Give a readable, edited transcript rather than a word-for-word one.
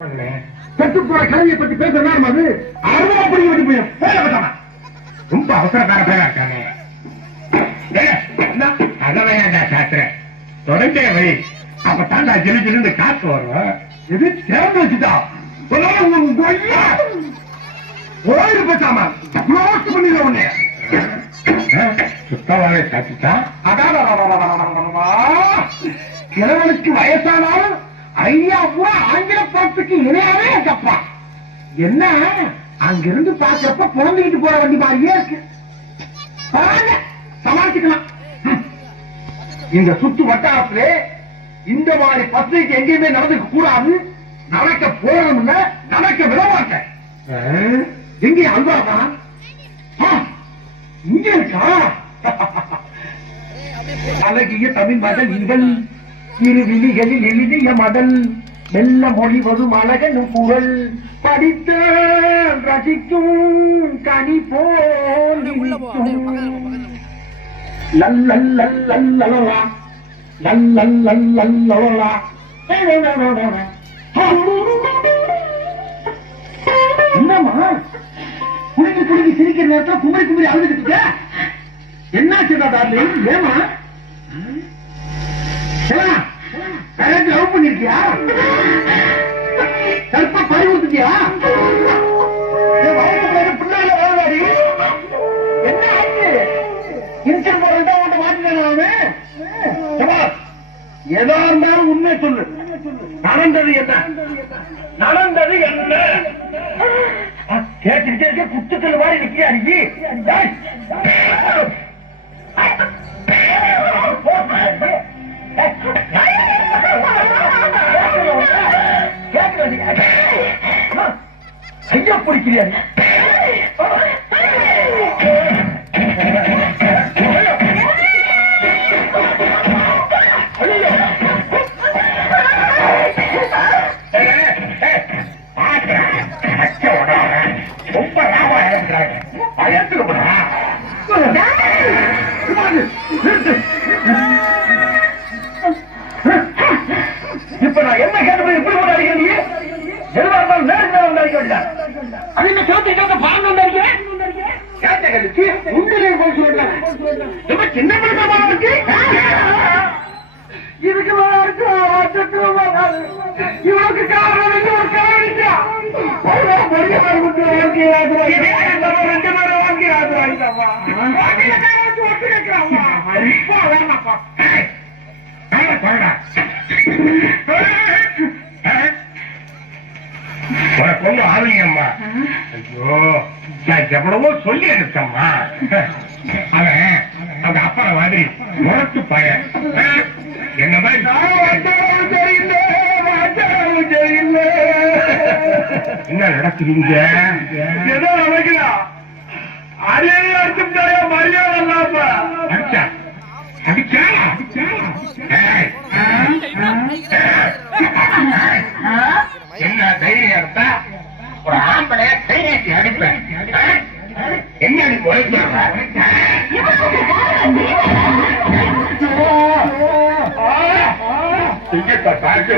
செத்துப்போற கல்வியை பத்தி பேசுறா அது அப்படி ரொம்ப அவசரக்கார பேரா இருக்கானே. அதெல்லாம் சாத்திர தொடர்ந்தே வை, அப்பதான் நான் ஜெலி ஜெலிந்து காத்து வரும். இது திறந்து வச்சுட்டா ஓய்வு பேசாம பண்ணிடுற உன்னைய சுத்தமாவே சாத்திட்டா. அதான் கிழவனுக்கு வயசானாலும் ஐயா பூரா ஆங்கில பாட்டுக்கு இணையாவே தப்பா. என்ன அங்கிருந்து பாக்குறப்ப குழந்தைகிட்டு போற வண்டி மாதிரியே இருக்கு. சமாளிச்சுக்கலாம். இந்த சுத்து வட்டாரத்துல இந்த மாதிரி பத்திரிக்கை எங்கேயுமே நடந்துக்க கூடாது. நடக்க போறதும் இல்ல, நடக்க விட மாட்டேன். எங்கே அல்வாதா இங்க இருக்கா? அழகிய தமிழ் மதல் இவள் இரு விழிகளில் எழுதிய மதல் மெல்ல மொழிவதும் அழகனும் குரல் படித்த ரசிக்கும் கனி போல் லல்லல்லல்லல்லலா லல்லல்லல்லல்லலா. என்னம்மா குடிக்கு குடிக்கு சிரிக்கிற நேரத்தில் குமரி குமரி அழுதுகிட்டு என்ன செய்தா டார்லிங்? ஏமா லவ் பண்ணிருக்கியா? கற்பா பறி கொடுத்துட்டியா? பின்னால வேளாடி என்ன ஆச்சு? இன்சன் போறதா உன்ட்ட மாட்டினானு. எதா இருந்தாலும் உண்மை சொல்லு. நடந்தது என்ன? நடந்தது என்ன? கேட்டுக்கிட்டே இருக்க குத்துக்கள் மாதிரி நிக்கியா நீ? ஐயா பிடிக்கிறியா? ரொம்ப ராவா இருக்கிறாங்க. இப்ப நான் என்ன கேட்டு எப்படி கொண்டாடிக்க? நீ எதுவா இருந்தாலும் நேரத்தில் கொண்டாடிக்க வேண்டாம். அது இந்த சோத்திட்டு பாருங்க கொண்டாடிக்கிறேன். சின்ன பிள்ளை இருக்கு. இதுக்கு இவனுக்கு காரணம் ஒரு கவனிக்கா 2 பேரும் வாங்கி ஆவலிங்கம்மா. ஐயோ நான் எவ்வளவோ சொல்லி அனுப்பிச்சம்மா. அவன் அவங்க அப்பா மாதிரி முரட்டு பையன். என்ன மாதிரி என்ன நடக்குறீங்க? ஏதோ நடக்குதா? அதே அடிச்சா மரியாதை இல்லாம அடிச்சா அடிச்சா என்ன தைரியம் இருந்தா ஒரு ஆம்பளை தைரியத்தை அடிப்பேன். என்ன பார்க்க